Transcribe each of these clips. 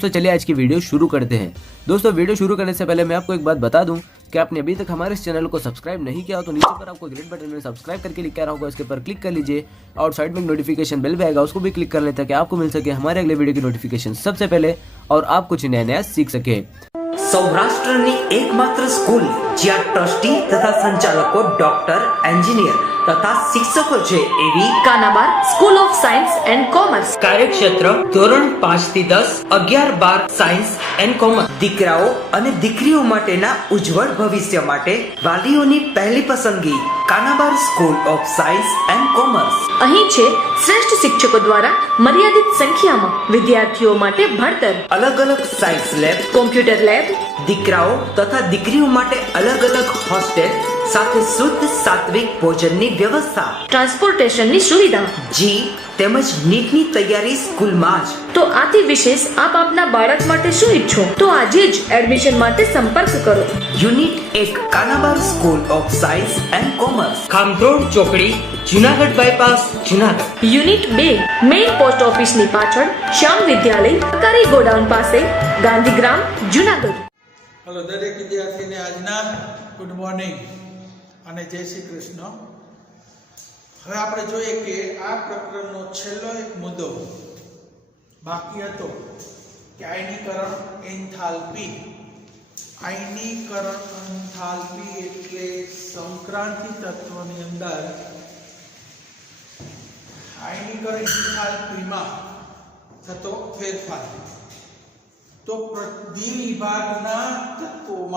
दोस्तों चलिए आज की वीडियो शुरू करते हैं। दोस्तों वीडियो शुरू करने से पहले मैं आपको एक बात बता दूं कि आपने अभी तक हमारे इस चैनल को सब्सक्राइब नहीं किया हो तो नीचे पर आपको ग्रेट बटन में सब्सक्राइब करके लिखा रहा होगा, इसके पर क्लिक कर लीजिए और साइड में नोटिफिकेशन बेल भी आएगा, उसको भी क्लिक कर लें ताकि आपको मिल सके हमारे अगले वीडियो की नोटिफिकेशन सबसे पहले और आप कुछ नया नया सीख सके। સૌરાષ્ટ્રની એકમાત્ર સ્કૂલ જ્યાં ટ્રસ્ટી તથા સંચાલકો ડોક્ટર, એન્જિનિયર તથા શિક્ષકો છે એવી Kanabar school of science and commerce. કાર્યક્ષેત્ર ધોરણ 5 થી 10, 11, 12 સાયન્સ એન્ડ કોમર્સ। દીકરાઓ અને દીકરીઓ માટેના ઉજ્જવળ ભવિષ્ય માટે વાલીઓની પહેલી પસંદગી Kanabar school of science and commerce. અહીં છે શ્રેષ્ઠ શિક્ષકો દ્વારા મર્યાદિત સંખ્યામાં વિદ્યાર્થીઓ માટે ભણતર, અલગ અલગ સાયન્સ લેબ, કોમ્પ્યુટર લેબ, દીકરાઓ તથા દીકરીઓ માટે અલગ અલગ હોસ્ટેલ સાથે શુદ્ધ સાત્વિક ભોજનની વ્યવસ્થા, ટ્રાન્સપોર્ટેશનની સુવિધા, જી તેમજ નીટની તૈયારી સ્કૂલમાં જ। તો આથી વિશેષ આપ આપના બાળક માટે શું ઈચ્છો તો આજે જ એડમિશન માટે સંપર્ક કરો। Unit 1 Kanabar school of science and commerce, Khamrod ચોકડી, Junagadh bypass, Junagadh. Unit 2 main post ઓફિસની પાછળ શ્યામ વિદ્યાલય, સરકારી ગોડાઉન પાસે, ગાંધીગ્રામ, જુનાગઢ। हेलो दरेक विद्यार्थी ने आजना गुड मॉर्निंग અને જય શ્રી કૃષ્ણ। હવે આપણે જોઈએ કે આ પ્રકરણનો છેલ્લો એક મુદ્દો બાકી હતો કે આયનીકરણ એન્થાલ્પી। આયનીકરણ એન્થાલ્પી એટલે સંક્રાંતિ તત્વની અંદર આયનીકરણ એન્થાલ્પીમાં થતો ફેરફાર। तो द्विविभागना तत्वों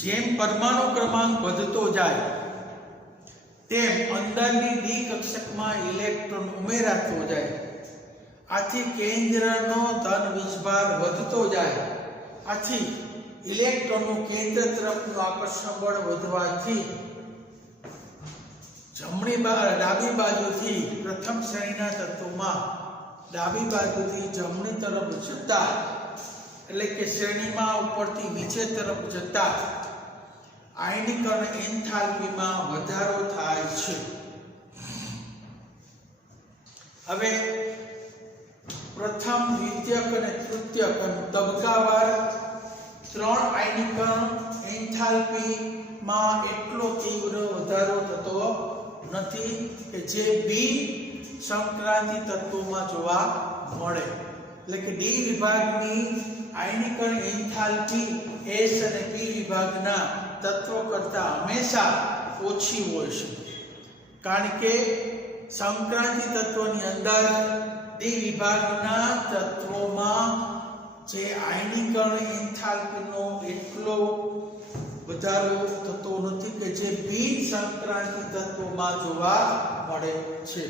जेम परमाणु क्रमांक बढ़तो जाए तेम अंदरनी डी कक्षकमां इलेक्ट्रॉन उमेरातो जाए। आथी केंद्रनो धन वीजभार वधतो जाए। आथी इलेक्ट्रॉनों केंद्र तरफनुं आकर्षण बळ वधवाथी डाबी बाजुथी प्रथम श्रेणीना तत्वोमां डाबी बाजुथी जमणी तरफ जता એટલે કે શ્રેણીમાં ઉપરથી નીચે તરફ જતા આયનીકરણ એન્થાલ્પીમાં વધારો થાય છે। હવે પ્રથમ, દ્વિતીયક અને તૃતીયક તબક્કાવાર ત્રણ આયનીકરણ એન્થાલ્પીમાં એટલો તીવ્ર વધારો થતો નથી કે જે બી સંક્રાંતિ તત્વોમાં જોવા મળે। એટલે કે ડી વિભાગની આયનીકરણ એન્થાલ્પી એસ અને બી વિભાગના તત્વો કરતા હંમેશા ઓછી હોય છે, કારણ કે સંક્રાંતિ તત્વની અંદર ડી વિભાગના તત્વોમાં જે આયનીકરણ એન્થાલ્પીનો એટલો વધારો થતો નથી કે જે બી સંક્રાંતિ તત્વોમાં જોવા મળે છે।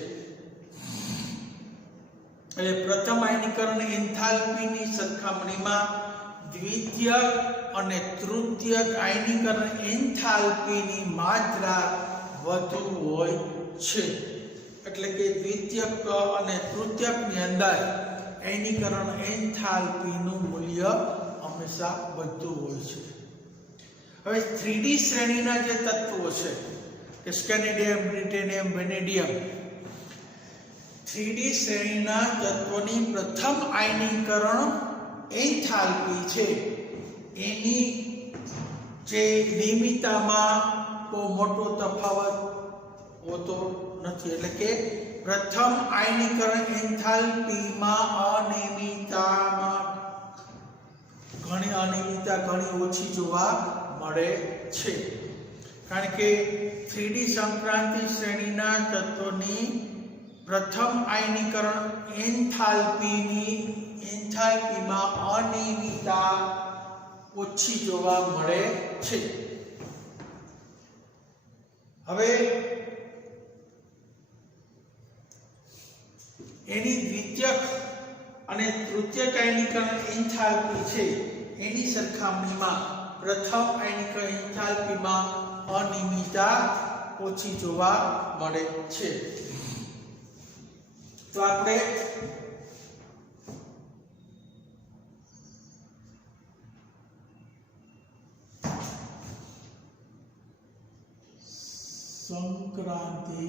એટલે પ્રથમ આયનીકરણ એન્થાલ્પીની સરખામણીમાં દ્વિતીયક અને તૃતીયક આયનીકરણ એન્થાલ્પીની માત્રા વધુ હોય છે। એટલે કે દ્વિતીયક અને તૃતીયકની અંદર આયનીકરણ એન્થાલ્પીનું મૂલ્ય હંમેશા વધુ હોય છે। હવે 3D શ્રેણીના જે તત્વો છે કે સ્કેનેડિયમ, બ્રિટેનિયમ, વેનેડિયમ, 3D શ્રેણીના તત્વોની પ્રથમ આયનીકરણ એન્થાલ્પી છે એની જે નિયમિતતામાં બહુ મોટો તફાવત હોતો નથી। એટલે કે પ્રથમ આયનીકરણ એન્થાલ્પીમાં ઘણી અનિયમિતતા ઘણી ઓછી જોવા મળે છે, કારણ કે 3D સંક્રાંતિ શ્રેણીના તત્વોની પ્રથમ આયનીકરણ એન્થાલ્પીમાં અનિયમિતતા ઓછી જોવા મળે છે। હવે એની દ્વિતીયક અને તૃતીયક આયનીકરણ એન્થાલ્પી છે એની સરખામણીમાં પ્રથમ આયનીકરણ એન્થાલ્પીમાં અનિયમિતતા ઓછી જોવા મળે છે। તો આપણે संक्रांति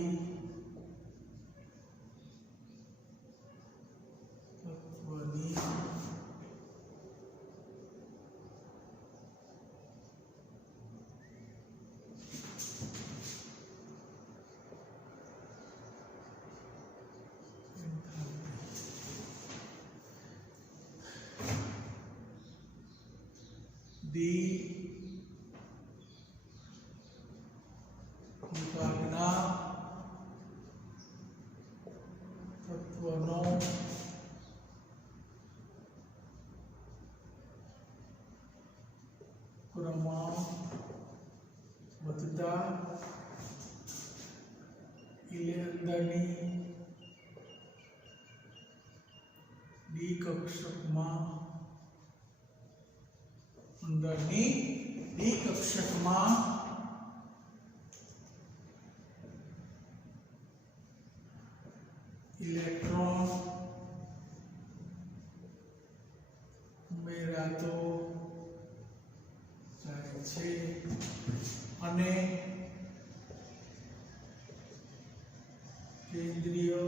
વિભાગના તત્વનો ક્રમાંક વધતા અંદરની ડી કક્ષકમાં ઇલેક્ટ્રોન ઉમેરાતો જાય છે અને કેન્દ્રીય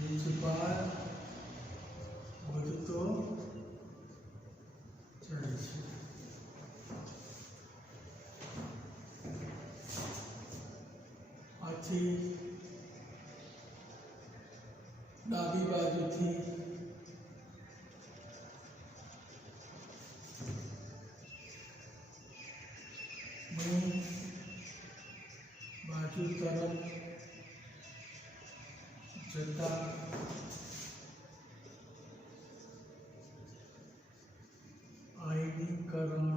વીજભાર વધતો જાય છે. આથી ડાબી બાજુથી બાજુ તરફ જતા આયનીકરણ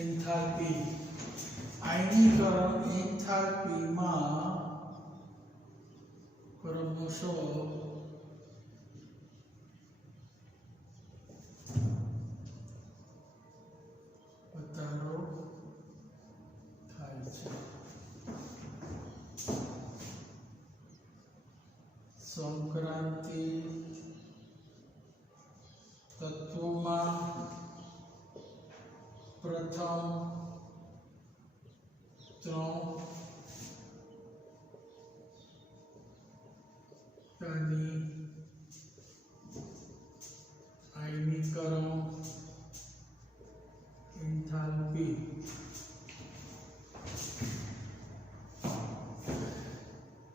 એન્થાલ્પી એન્થાલ્પીમાં ક્રમશઃ વધારો થાય છે. સંક્રાંતિ તત્વોમાં પ્રથમ 3 આયનીકરણ એન્થાલ્પી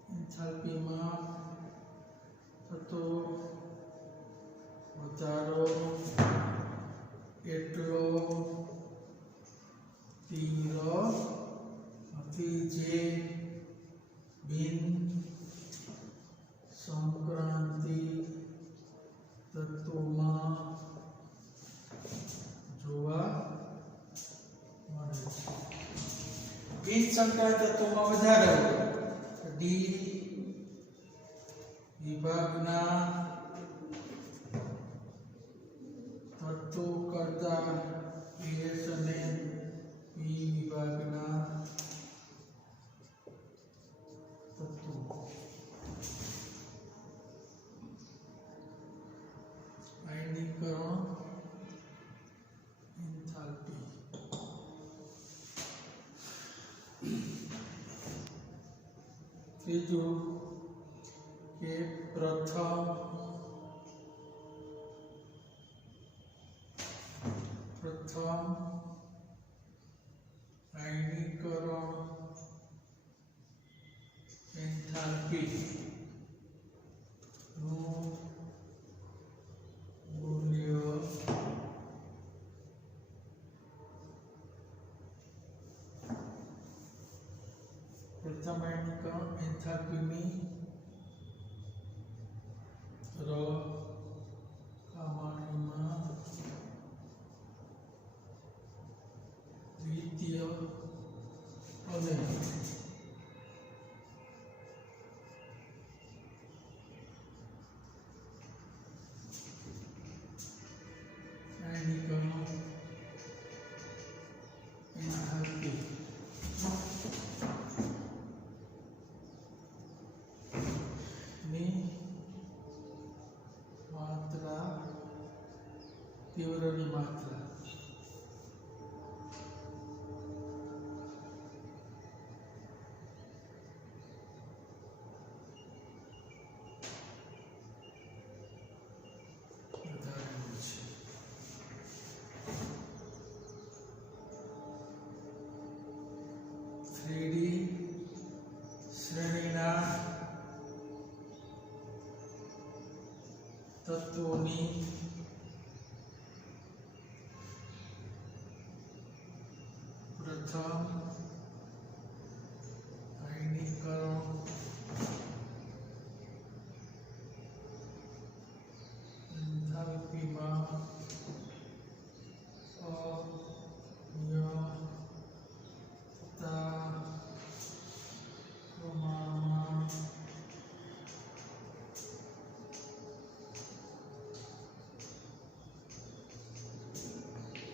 એન્થાલ્પીમાં થતો વધારો એટલો તીવ્ર નથી જે બિન સંક્રાંતિ તત્વોમાં જોવા મળે છે. બિન સંક્રાંતિ તત્વોમાં વધારે ડી વિભાગના તત્વો કરતા એસ અને પી વિભાગના તત્વો આયનીકરણ એન્થાલ્પી. ત્રીજું કે પ્રથમ આયનીકરણ એન્થાલ્પી નું મૂલ્ય પ્રથમ આયનીકરણ એન્થાલ્પીની કમાણીમાં દ્વિતીય અને આયનીકરણ એન્થાલ્પી ની માત્રા તીવ્રની માત્રા શ્રેણીના તત્વોની પ્રથમ આયનીકરણ એન્થાલ્પીમાં અનિયમિતતા પ્રમાણમાં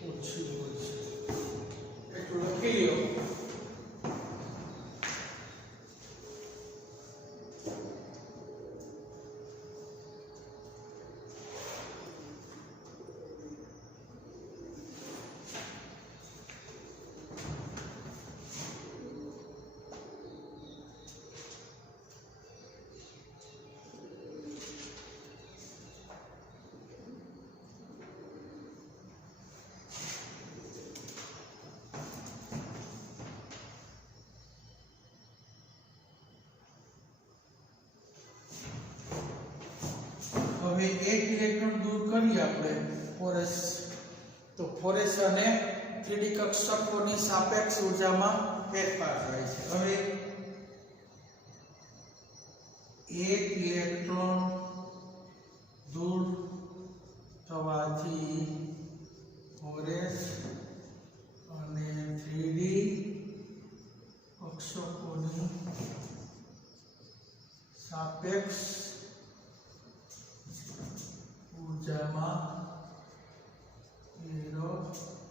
ઓછી હોય છે એટલું લખી લો. હવે એક ઇલેક્ટ્રોન દૂર કરીએ આપણે ફોરેસ, તો ફોરેસ અને 3D કક્ષકોની સાપેક્ષ ઊર્જામાં ફેરફાર થાય છે. હવે એક ઇલેક્ટ્રોન દૂર થવાથી ફોરેસ અને 3D કક્ષકોની સાપેક્ષ ઊર્જામાં ફેરફાર થાય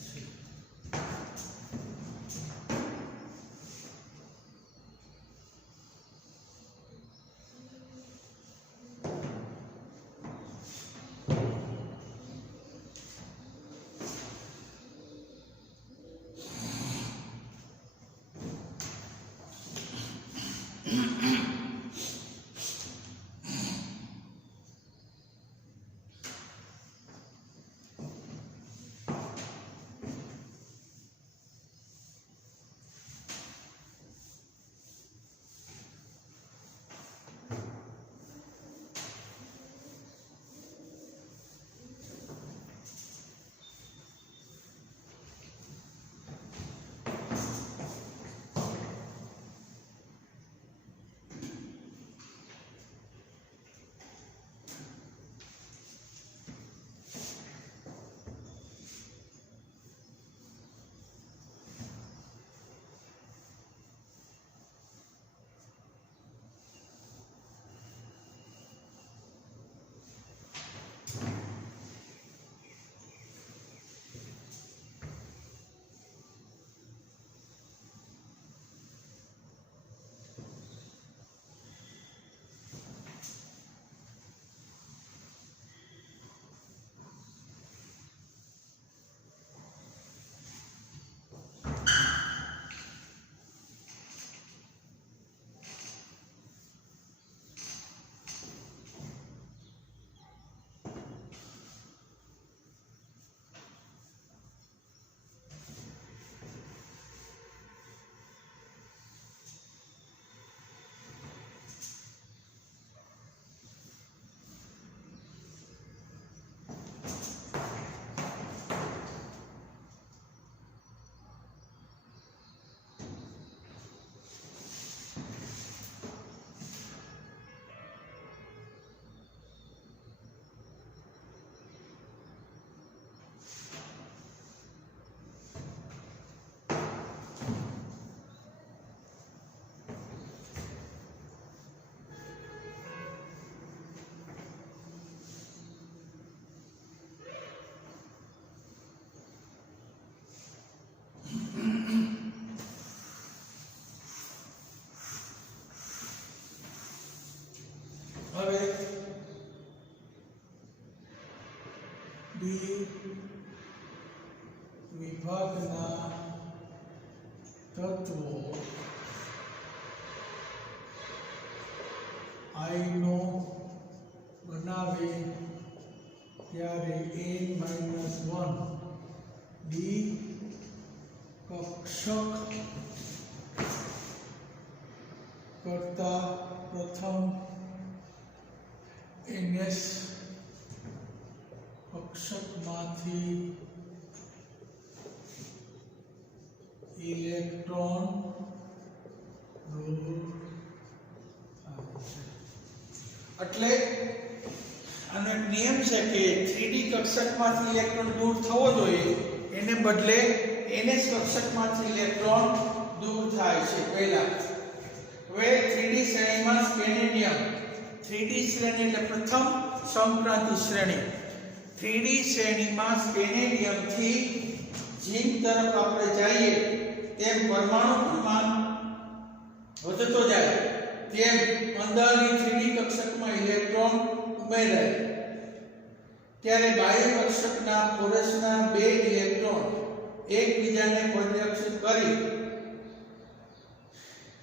છે. હવે ડી વિભાગના તત્વો આયનો બનાવે ત્યારે n-1 ડી કક્ષક કરતા પ્રથમ NS કક્ષકમાંથી ઇલેક્ટ્રોન દૂર થાય છે. એટલે આનો એક નિયમ છે કે 3D કક્ષકમાંથી ઇલેક્ટ્રોન દૂર થવો જોઈએ, એને બદલે NS કક્ષકમાંથી ઇલેક્ટ્રોન દૂર થાય છે પહેલા. હવે 3D શ્રેણીમાં સ્કેનેડિયમ, 3D શ્રેણી એટલે પ્રથમ સમક્રાંતિ શ્રેણી. 3D શ્રેણીમાં સ્કેનેડિયમ થી ઝિંક તરફ આપણે જઈએ તેમ પરમાણુ પ્રમાણ વધતો જાય તેમ અંદરની 3D કક્ષકમાં ઇલેક્ટ્રોન ઉમેરાય. ત્યારે બાહ્ય કક્ષકના ફોરસના બે ઇલેક્ટ્રોન એકબીજાને પરિરક્ષિત કરી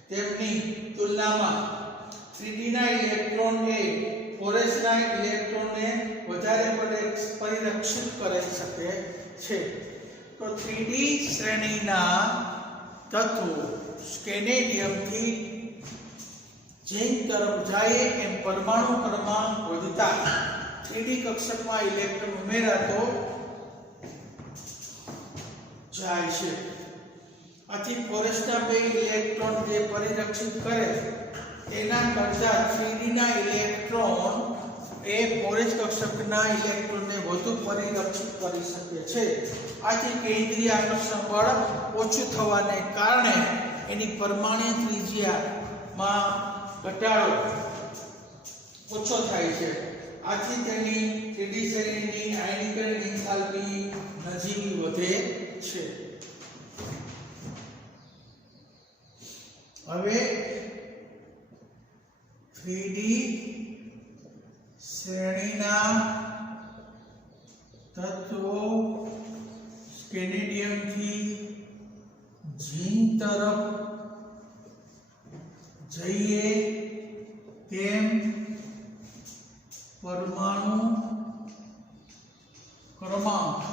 તેમની તુલનામાં 3D ના ઇલેક્ટ્રોન એ ફોરસના ઇલેક્ટ્રોનને વધારે પરિરક્ષિત કરી શકે છે. તો 3D શ્રેણીના તત્વો સ્કેનેડિયમથી ઝિંક તરફ જાય એમ પરમાણુ ક્રમાંક વધતા 3D કક્ષકમાં ઇલેક્ટ્રોન ઉમેરાતો જાય છે. આથી ફોરસના બે ઇલેક્ટ્રોન જે પરિરક્ષિત કરે તેના કરતા 3D ના ઇલેક્ટ્રોન એ ફોરસ કક્ષકના ઇલેક્ટ્રોનને વધુ પરિરક્ષિત કરી શકે છે. આથી કેન્દ્રીય આકર્ષણ બળ ઓછું થવાને કારણે એની પરમાણુ ત્રિજ્યામાં ઘટાડો ઓછો થાય છે. આથી તેની 3D શ્રેણીની આયનીકરણ એન્થાલ્પી નજીવી વધે છે. હવે 3D શ્રેણીના તત્વો સ્કેનેડિયમથી ઝિંક તરફ જઈએ તેમ પરમાણુ ક્રમાંક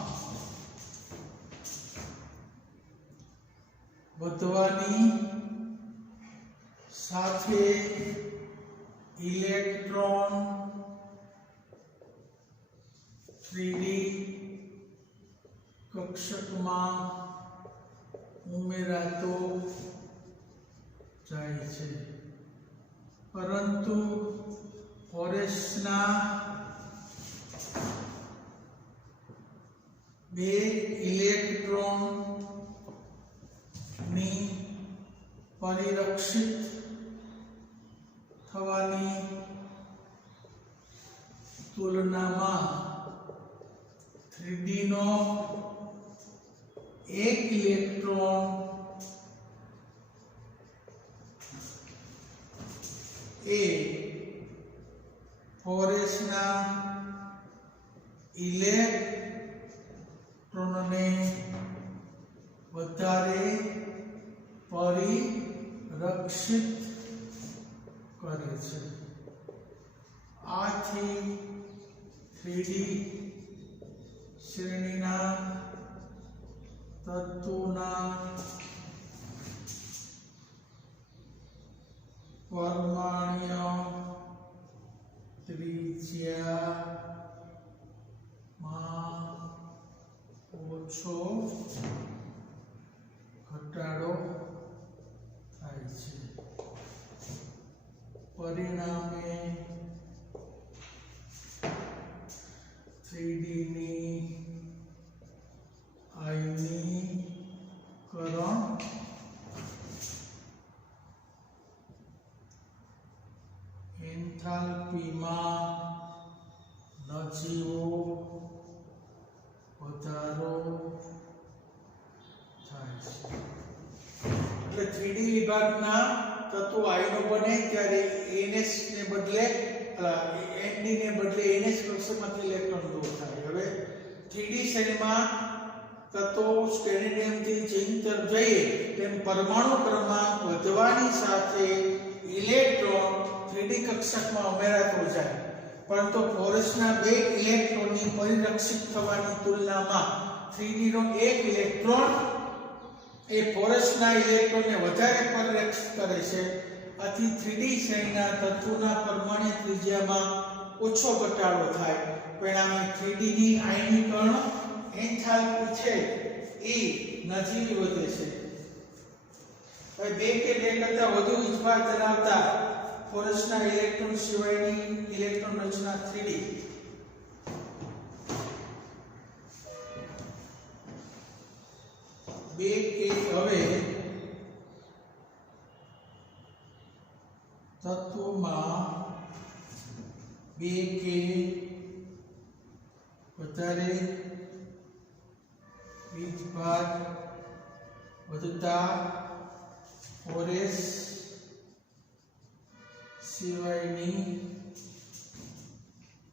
વધવાની સાથે ઇલેક્ટ્રોન 3D કક્ષકમાં ઉમેરાતો જાય છે. પરંતુ ફોરસના બે ઇલેક્ટ્રોન ની પરિરક્ષિત થવાની તુલનામાં 3D નો એક ઇલેક્ટ્રોન એ ફોરસના ઇલેક્ટ્રોનને વધારે પરિરક્ષિત કરે છે. આથી 3D શ્રેણીના તત્વોના પરમાણ્વીય ત્રિજ્યામાં ઓછો ઘટાડો થાય છે. પરિણામે 3D ની આયનીકરણ એન્થાલ્પીમાં નજીવો વધારો થાય છે. એટલે 3D વિભાગના તત્વો આયનો બને ત્યારે NS ને બદલે ND ને બદલે NS કક્ષકમાંથી ઇલેક્ટ્રોન દૂર થાય. હવે 3D શ્રેણીમાં તત્વો સ્કેનેડિયમથી ઝિંક તરફ જઈએ તેમ પરમાણુ ક્રમાંક વધવાની સાથે ઇલેક્ટ્રોન 3D કક્ષકમાં ઉમેરાતો જાય. પરંતુ ફોરસના બે ઇલેક્ટ્રોનની પરિરક્ષિત થવાની તુલનામાં 3D નો એક ઇલેક્ટ્રોન એ ફોરસના ઇલેક્ટ્રોનને વધારે પરિરક્ષિત કરે છે. આથી 3D શ્રેણીના તત્વોના પરમાણુ ત્રિજ્યામાં ઓછો ઘટાડો થાય પરિણામે 3D ની આયનીકરણ એન્થાલ્પી છે એ નજીવી વધે છે હવે બે કે બે કરતા વધુ વીજભાર ધરાવતા ફોરસના ઇલેક્ટ્રોન સિવાયની ઇલેક્ટ્રોન રચના 3D બે કે હવે તત્વમાં બે કે વધારે વીજભાર વધતા ફોરેસ સિવાયની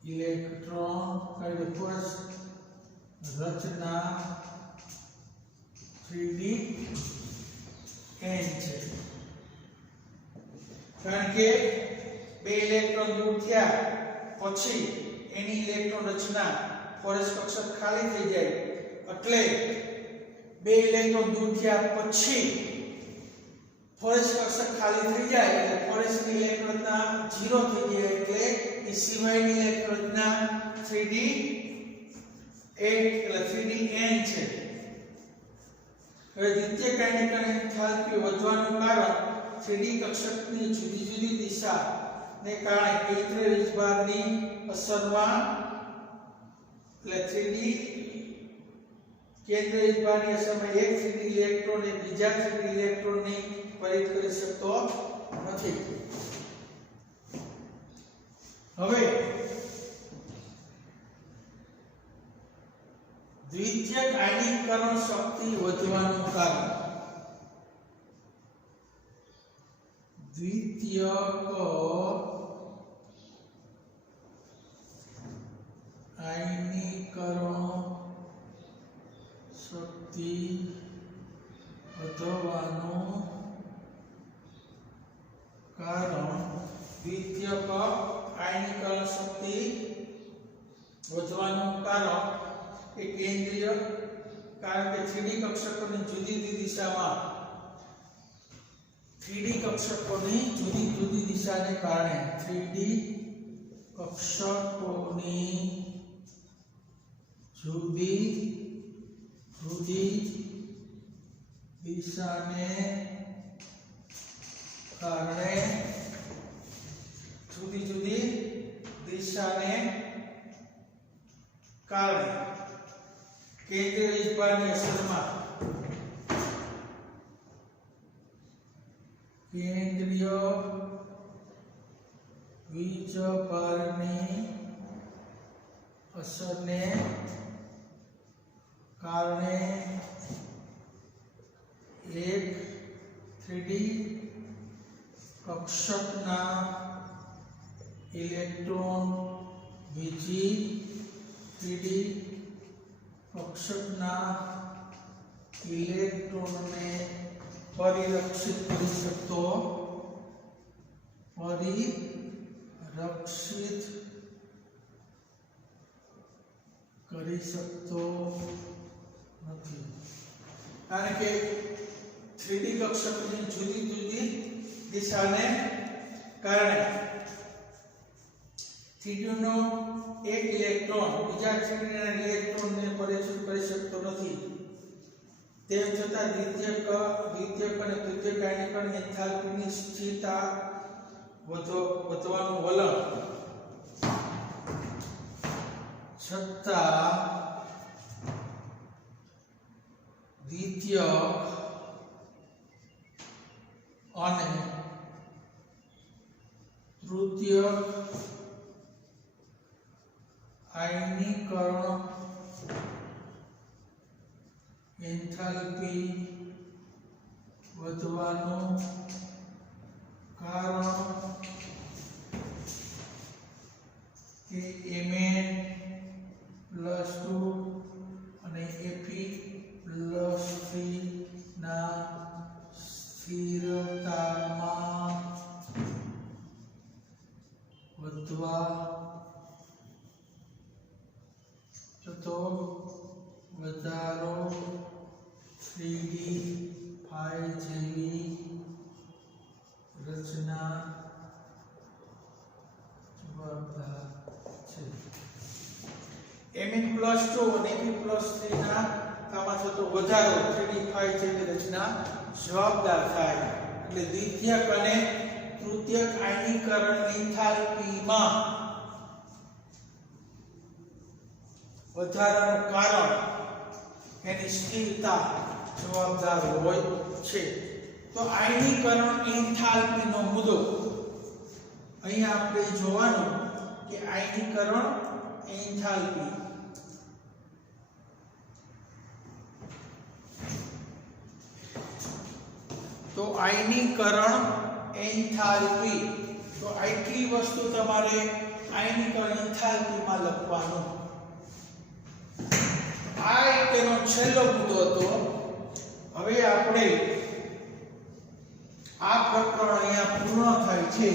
ઇલેક્ટ્રોન ફોરસ રચના 3D n છે કારણ કે બે ઇલેક્ટ્રોન દૂર થયા પછી એની ઇલેક્ટ્રોન રચના ફોરસ કક્ષક ખાલી થઈ જાય એટલે બે ઇલેક્ટ્રોન દૂર થયા પછી ફોરસ કક્ષક ખાલી થઈ જાય એટલે ફોરસની ઇલેક્ટ્રોન રચના 0 થઈ જાય એટલે એ સિવાયની ઇલેક્ટ્રોન રચના 3D 8 એટલે 3D n છે હવે દ્વિતીય કાયનિકણ એન્થાલ્પી વધવાનું કારણ 3D કક્ષકની જુદી જુદી દિશાને કારણે કેન્દ્રીય વીજભારની અસરમાં એટલે 3D કેન્દ્રીય વીજભારની અસરમાં એક 3D ઇલેક્ટ્રોન એ બીજા 3D ઇલેક્ટ્રોનની પરિત કરી શકતો નથી હવે દ્વિતીયક આયનીકરણ શક્તિ વધવાનું કારણ દ્વિતીયક આયનીકરણ શક્તિ વધવાનું કારણ દ્વિતીયક આયનીકરણ શક્તિ વધવાનું કારણ એ કેન્દ્રીય કારણ કે 3D કક્ષકોની જુદી જુદી દિશામાં 3D કક્ષકોની જુદી જુદી દિશાને કારણે 3D કક્ષકોની જુદી જુદી દિશાને કારણે જુદી જુદી દિશાને કારણે કેન્દ્રીય વીજભારની અસરમાં કેન્દ્રીય વીજભારની અસરને કારણે એક 3D કક્ષકના ઇલેક્ટ્રોન બીજી 3D કક્ષકના ઇલેક્ટ્રોનને પરિરક્ષિત કરી શકતો નથી કારણ કે 3D કક્ષકની જુદી જુદી દિશાને કારણે 3D નો એક ઇલેક્ટ્રોન બીજા 3D ના ઇલેક્ટ્રોનને પરિરક્ષિત કરી શકતો નથી તેમ છતાં દ્વિતીયક અને તૃતીયક આયનીકરણ એન્થાલ્પીની સ્થિરતા વધવાનું વલણ છતાં દ્વિતીયક અને તૃતીયક આયનીકરણ એન્થાલ્પી વધવાનું કારણ કે Mn+2 અને Fe+3 ના સ્થિરતામાં વધવા તો વધારો 3D ફાઇલ જેવી રચના જવાબદાર 3b+2 અને ab+3 ના આમાં થતો વધારો 3d5 જેવી રચના જવાબદાર થાય એટલે દ્વિતીયક અને તૃતીયક આયનીકરણ એન્થાલ્પીમાં વધારાનું કારણ એની સ્થિરતા જવાબદાર હોય છે। તો આયનીકરણ એન્થાલ્પીનો મુદ્દો અહીંયા આપણે જોવાનું કે આયનીકરણ એન્થાલ્પી તો આયનીકરણ એન્થાલ્પી તો આટલી વસ્તુ તમારે આયનીકરણ એન્થાલ્પીમાં લખવાનું। આ એનો છેલ્લો મુદ્દો હતો। હવે આપણે આ પ્રકરણ અહીંયા પૂર્ણ થાય છે।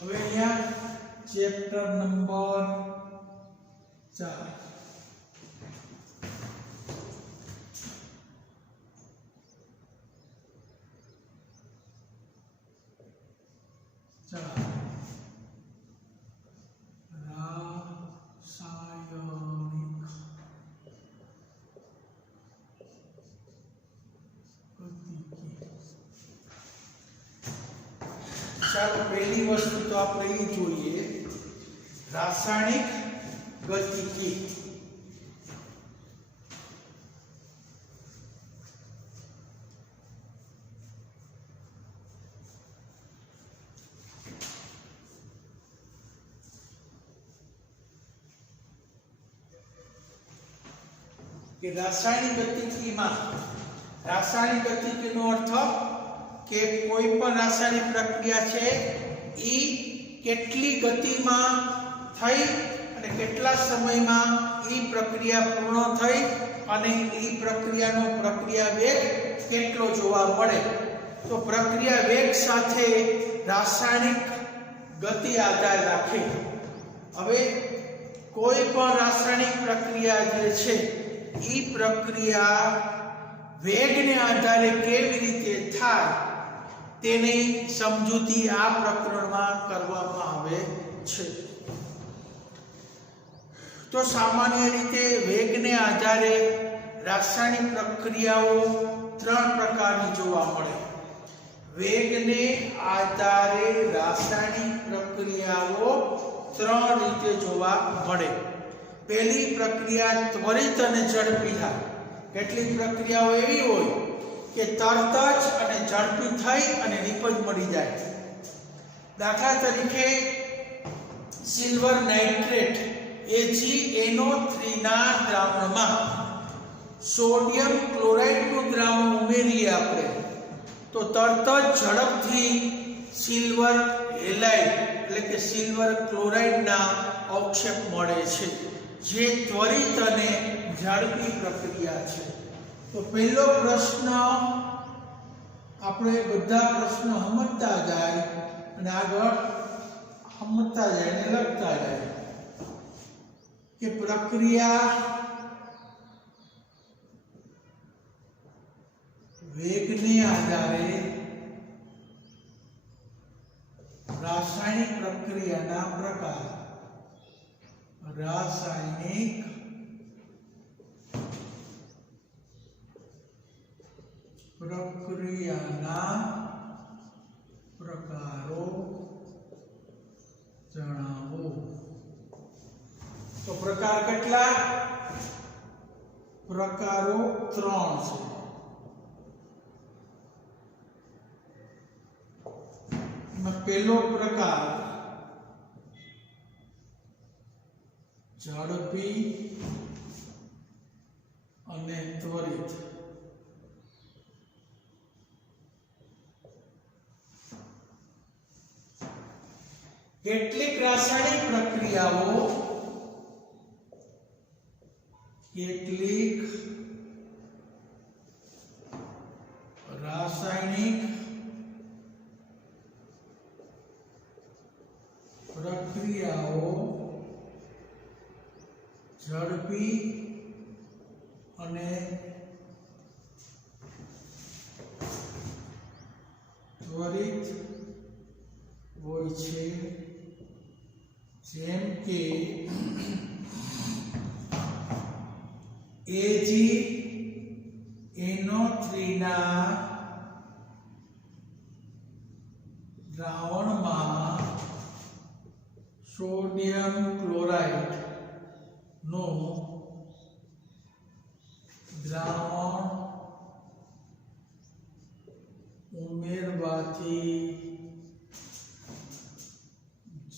હવે અહીંયા ચેપ્ટર નંબર 4 ચાલો પહેલી વસ્તુ તો આપણે એ જોઈએ રાસાયણિક ગતિકી। કે રાસાયણિક ગતિકીમાં રાસાયણિક ગતિકીનો અર્થ કે કોઈ પણ રાસાયણિક પ્રક્રિયા છે એ કેટલી ગતિમાં થઈ અને કેટલા સમયમાં એ પ્રક્રિયા પૂર્ણ થઈ અને એ પ્રક્રિયાનો પ્રક્રિયા વેગ કેટલો જોવા મળે। તો પ્રક્રિયા વેગ સાથે રાસાયણિક ગતિ આધાર રાખે। હવે કોઈ પણ રાસાયણિક પ્રક્રિયા જે છે એ પ્રક્રિયા વેગને આધારે કેવી રીતે થાય તેની સમજૂતી આ પ્રકરણમાં કરવામાં આવે છે। તો સામાન્ય રીતે વેગને આધારે રાસાયણિક પ્રક્રિયાઓ 3 પ્રકારની જોવા મળે। વેગને આધારે રાસાયણિક પ્રક્રિયાઓ 3 રીતે જોવા મળે। પહેલી પ્રક્રિયા ત્વરિત અને ઝડપી થાય। કેટલીક પ્રક્રિયાઓ એવી હોય કે તરત જ અને ઝડપી થઈ અને નિપજ મળી જાય। દાખલા તરીકે સિલ્વર નાઇટ્રેટ AgNO3 ના દ્રાવણમાં સોડિયમ ક્લોરાઇડનું દ્રાવણ ઉમેરીએ આપણે તો તરત જ ઝડપથી સિલ્વર હેલાઇડ એટલે કે સિલ્વર ક્લોરાઇડના અવક્ષેપ મળે છે, જે ત્વરિત અને ઝડપી પ્રક્રિયા છે। તો પહેલો પ્રશ્ન આપણે બધા પ્રશ્નો સમજતા જાય અને આગળ સમજતા જાય અને લખતા જાય કે પ્રક્રિયા વેગને આધારે રાસાયણિક પ્રક્રિયાના પ્રકાર. રાસાયણિક પ્રક્રિયાના પ્રકારો જણાવો. તો પ્રકાર કેટલા? પ્રકારો 3 છે. એમાં પહેલો પ્રકાર ઝડપી અને ત્વરિત. કેટલીક રાસાયણિક પ્રક્રિયાઓ ઝડપી અને ત્વરિત હોય છે. જેમ કે AgNO3 ના દ્રાવણમાં સોડિયમ ક્લોરાઇડ નો દ્રાવણ ઉમેરવાથી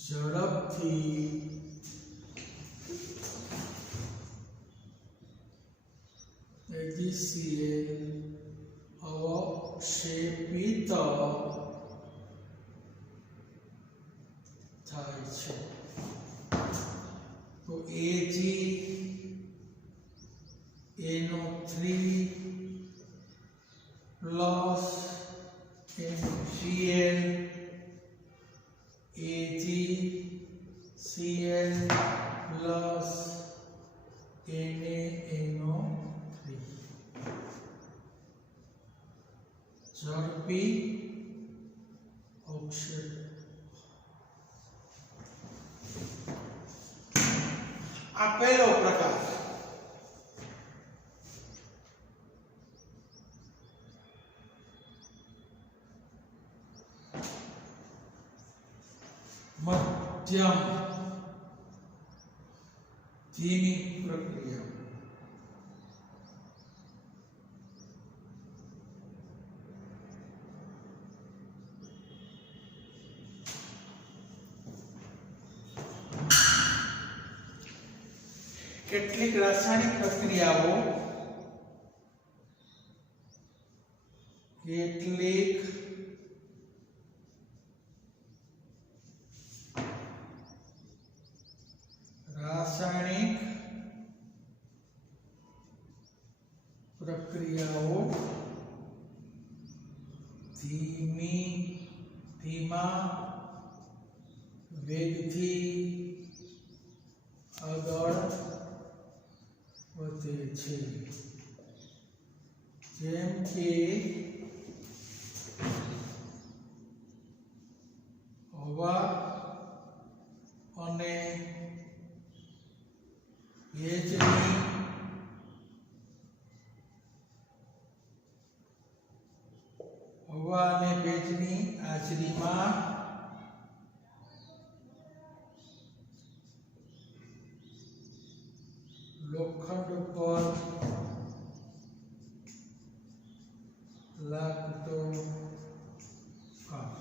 ઝડપથી HCl અવક્ષેપિત થાય છે. તો AgNO3 plus NaCl AgCl plus NaNO3 ઝડપી અવક્ષેપ. આ પહેલો પ્રકાર. મધ્યમ ધીમી પ્રક્રિયા. કેટલીક રાસાયણિક પ્રક્રિયાઓ ધીમા વેગથી આગળ વધે છે. જેમ કે હવા અને ભેજની હાજરીમાં લોખંડ પર લાગતો કાટ.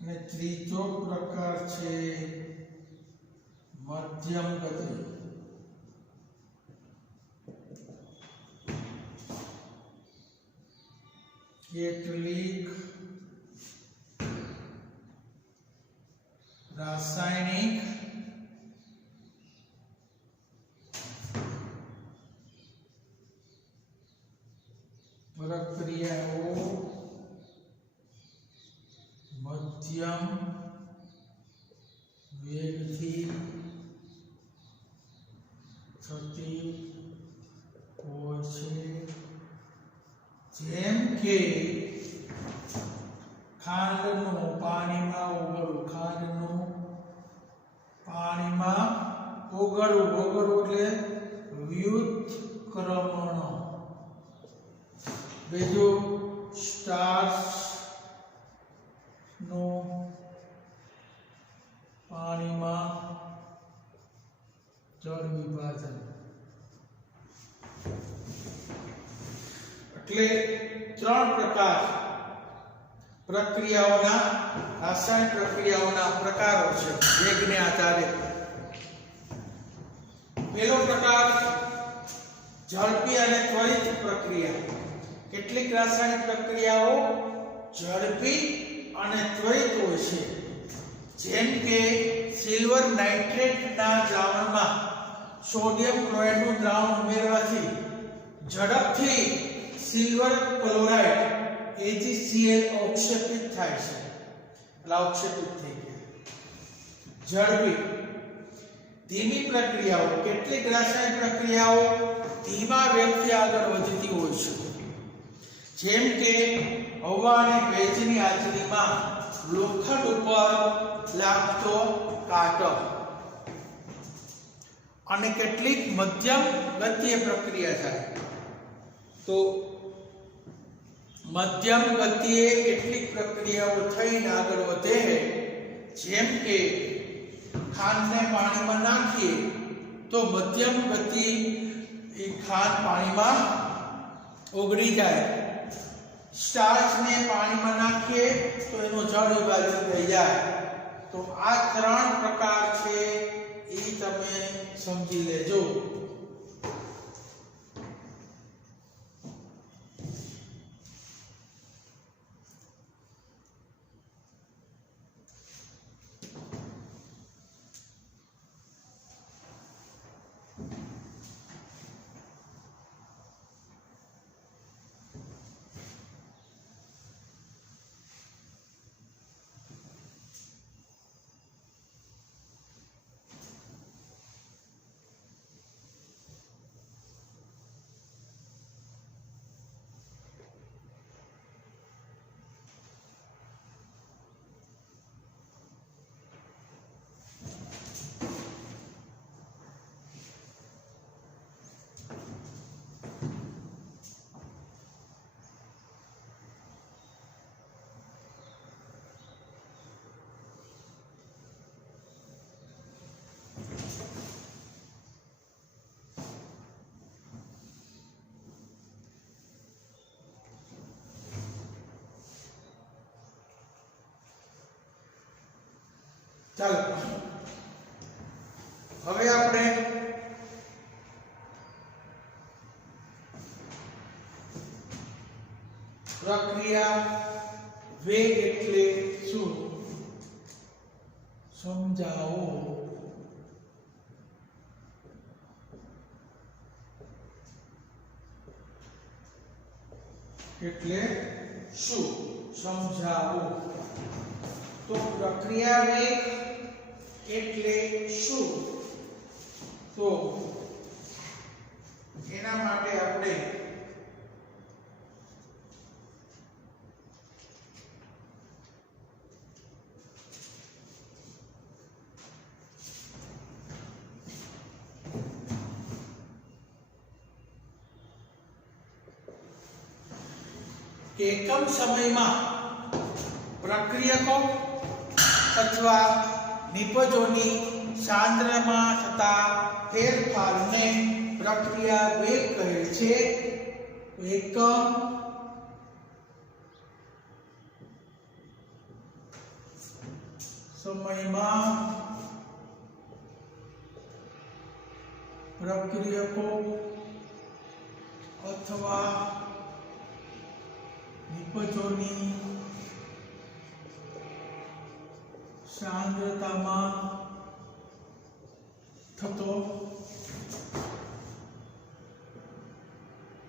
અને ત્રીજો પ્રકાર છે મધ્યમ ગતિ. કેટલીક રાસાયણિક પ્રક્રિયાઓ મધ્યમ વેગથી થતી ખાંડનું પાણીમાં ઓગળવું, ખાંડનું પાણીમાં ઓગળવું, ઓગળવું એટલે વ્યુત્ક્રમણ. બીજું સ્ટાર્ચનું પાણીમાં જળ વિભાજન. એટલે 3 પ્રકાર પ્રક્રિયાઓના, રાસાયણિક પ્રક્રિયાઓના પ્રકારો છે વેગને આધારે. પહેલો પ્રકાર ઝડપી અને ત્વરિત પ્રક્રિયા. કેટલીક રાસાયણિક પ્રક્રિયાઓ ઝડપી અને ત્વરિત હોય છે, જેમ કે સિલ્વર નાઇટ્રેટના દ્રાવણમાં સોડિયમ ક્લોરાઇડનું દ્રાવણ ઉમેરવાથી ઝડપથી સિલ્વર ક્લોરાઇડ AgCl અવક્ષેપિત થાય છે. એટલે અવક્ષેપિત થઈ ગયા. ઝડપી. ધીમી પ્રક્રિયાઓ. કેટલીક રાસાયણિક પ્રક્રિયાઓ ધીમા વેગથી આગળ વધતી હોય છે, જેમ કે હવા અને ભેજની હાજરીમાં લોખંડ ઉપર લાગતો કાંટો. અને કેટલીક મધ્યમ ગતિએ પ્રક્રિયા થાય. તો મધ્યમ ગતિએ કેટલીક પ્રક્રિયાઓ થઈને આગળ વધે, જેમ કે ખાંડને પાણીમાં નાખીએ તો મધ્યમ ગતિ એ ખાંડ પાણીમાં ઓગળી જાય. સ્ટાર્ચને પાણીમાં નાખીએ તો એનું જળ વિભાજન થઈ જાય. તો આ 3 પ્રકાર છે, એ તમે સમજી લેજો. ચાલો હવે આપણે પ્રક્રિયા વેગ એટલે શું સમજાવો. એટલે શું સમજાવો. તો પ્રક્રિયા વેગ એટલે શું, તો એના માટે આપણે એકમ સમયમાં પ્રક્રિયકો અથવા નિપજોની સાંદ્રમાં થતા ફેરફારને પ્રક્રિયા વેગ કહે છે. એકમ સમયમાં પ્રક્રિયકો અથવા નિપજોની સાંદ્રતામાં થતો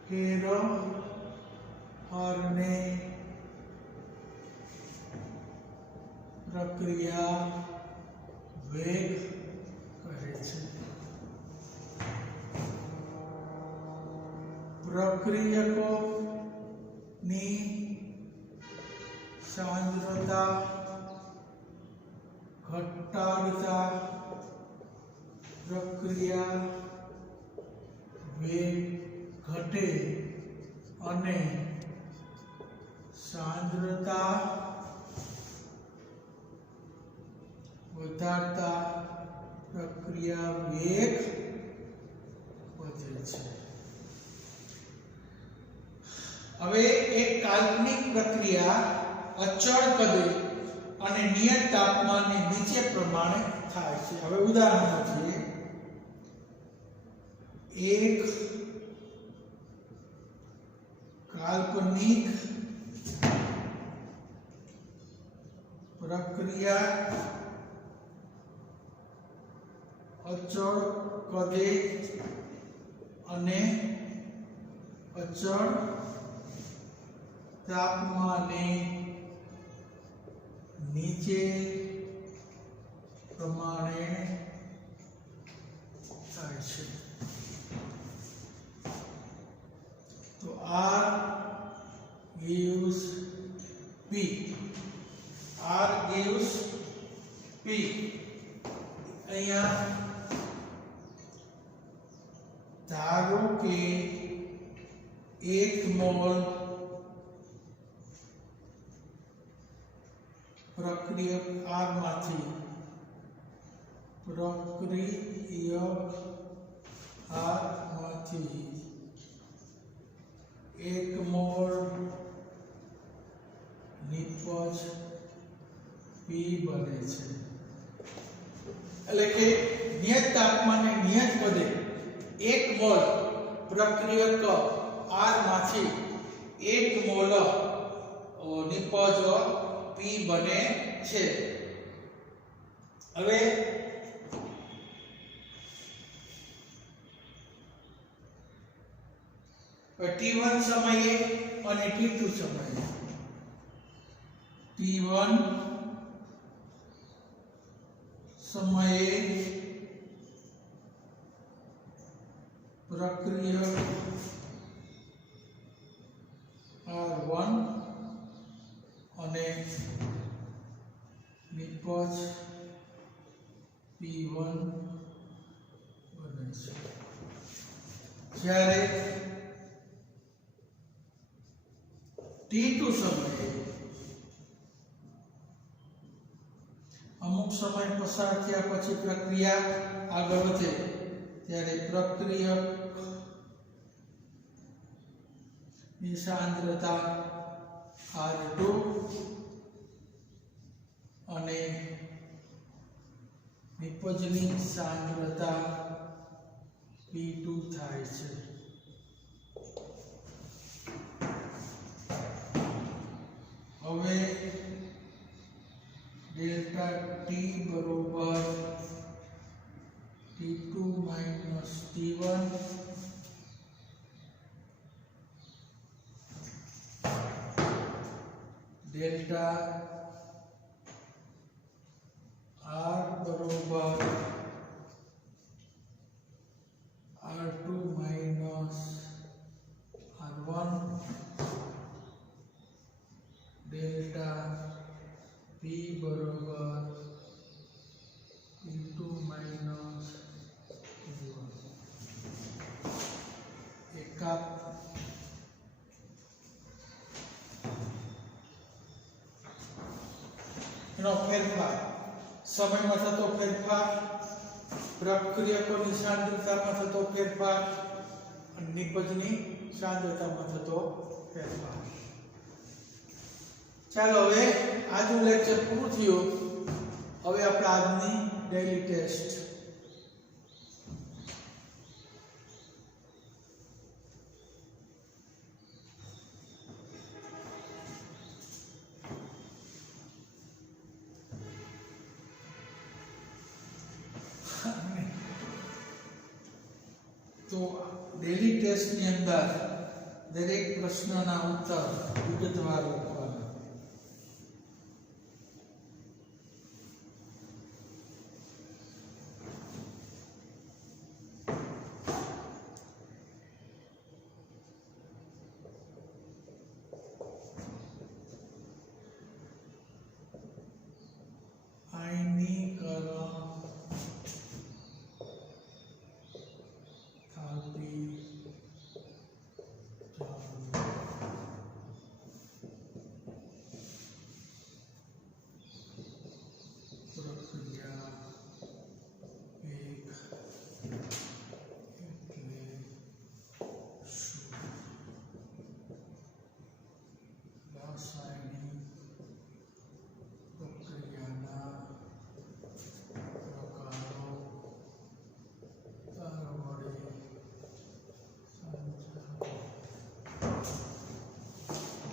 ફેરફારને પ્રક્રિયા વેગ કહે છે. પ્રક્રિયકોની सांद्रता घटाड़ता प्रक्रिया वेग घटे अने सांद्रता वधारता प्रक्रिया वेग વધે છે। હવે એક કાલ્પનિક પ્રક્રિયા અચળ કદે અને નિયત તાપમાને નીચે પ્રમાણે થાય છે। હવે ઉદાહરણ આપીએ। એક કાલ્પનિક પ્રક્રિયા અચળ કદે અને અચળ તાપમાને નીચે પ્રમાણે થાય છે। તો R gives P, R gives P। અહીંયા ધારો કે 1 મોલ પ્રક્રિયક R માંથી एक मोल निपज P बने छे। એટલે કે નિયત તાપમાને નિયત પદે 1 મોલ પ્રક્રિયક R માંથી 1 મોલ નિપજ P બને છે। હવે T1 સમયે અને T2 સમયે T1 સમયે પ્રક્રિયક R1 અને નિપજ P1 બને છે। જ્યારે T2 સમયે અમુક સમય પસાર થયા પછી પ્રક્રિયા આગળ વધે ત્યારે પ્રક્રિયક ની સાંદ્રતા R2 અને નિપજની સાંદ્રતા P2 થાય છે। હવે डेल्टा T बरोबर T2 minus T1 delta R बरोबर R2 minus R1 delta P बरोबर T2 माइनस T1 एका फेरफार समय में थतो फेरफार प्रक्रियकोनी सांद्रता में थतो फेरफार અને નિપજની સાંદ્રતામાં થતો ફેરફાર। ચાલો હવે આજનું લેક્ચર પૂરું થયું। હવે આપણે આજની ડેઈલી ટેસ્ટ तो डेली टेस्ट ની અંદર દરેક પ્રશ્નના ઉત્તર વિગતવાર લખવાના। કરો